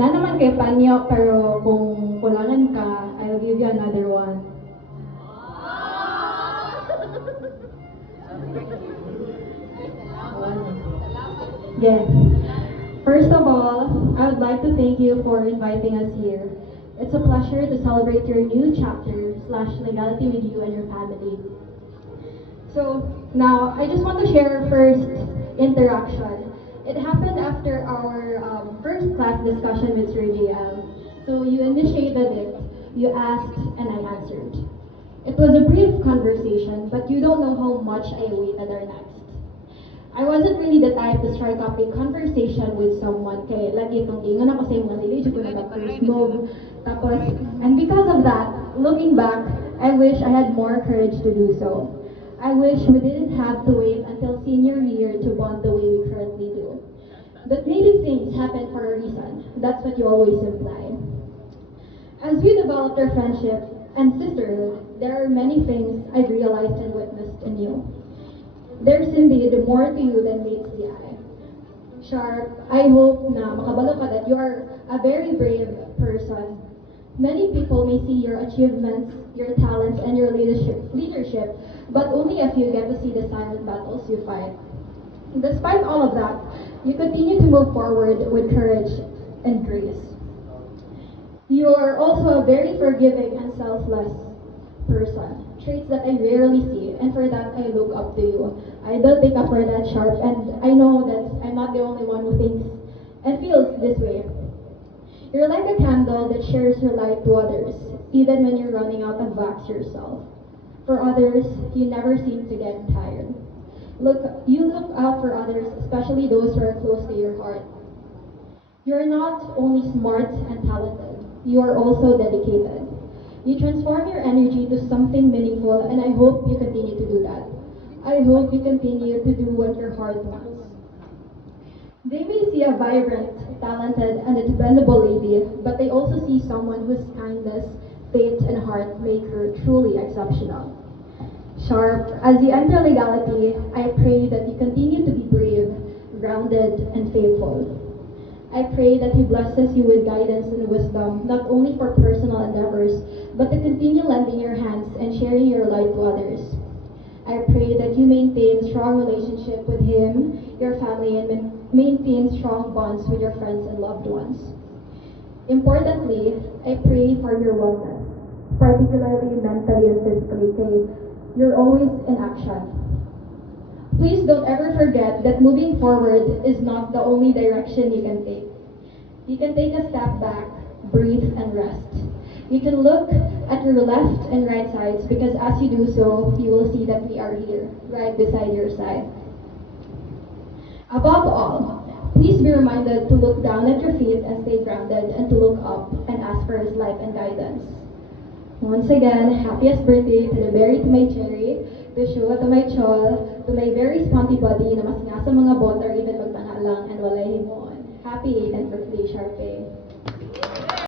Na naman kay Panyo, pero kung kulangan ka, I'll give you another one. Yeah. First of all, I would like to thank you for inviting us here. It's a pleasure to celebrate your new chapter slash legality with you and your family. So now, I just want to share first interaction. It happened after our first class discussion with Sir JL. So you initiated it, you asked, and I answered. It was a brief conversation, but you don't know how much I awaited our next. I wasn't really the type to strike up a conversation with someone kay lagi itong ingon ako sa mga dili ko na first move. Tapos, and because of that, looking back, I wish I had more courage to do so. I wish we didn't have to wait until senior year to bond the way we currently do. But maybe things happen for a reason. That's what you always imply. As we developed our friendship and sisterhood, there are many things I've realized and witnessed in you. There's indeed more to you than meets the eye. Sharp, I hope na makabalo ka that you are a very brave person. Many people may see your achievements, your talents, and your leadership, but only a few get to see the silent battles you fight. Despite all of that, you continue to move forward with courage and grace. You are also a very forgiving and selfless person, traits that I rarely see, and for that I look up to you. I don't take up for that, Sharp, and I know that I'm not the only one who thinks and feels this way. You're like a candle that shares your light to others, even when you're running out of wax yourself. For others, you never seem to get tired. You look out for others, especially those who are close to your heart. You're not only smart and talented, you are also dedicated. You transform your energy to something meaningful, and I hope you continue to do that. I hope you continue to do what your heart wants. They may see a vibrant, talented, and a dependable lady, but they also see someone whose kindness, faith, and heart make her truly exceptional. Sharp, as you enter legality, I pray that you continue to be brave, grounded, and faithful. I pray that He blesses you with guidance and wisdom, not only for personal endeavors, but to continue lending your hands and sharing your light to others. I pray that you maintain strong relationship with Him, your family, and maintain strong bonds with your friends and loved ones. Importantly, I pray for your wellness, particularly mentally and physically, because you're always in action. Please don't ever forget that moving forward is not the only direction you can take. You can take a step back, breathe, and rest. You can look at your left and right sides because as you do so, you will see that we are here, right beside your side. Above all, please be reminded to look down at your feet and stay grounded and to look up and ask for His light and guidance. Once again, happiest birthday to the berry to my cherry, to Shua to my chol, to my very spunky body na mas nga sa mga bot or even magtanga lang and walay himon. Happy 8th birthday, Sharpay.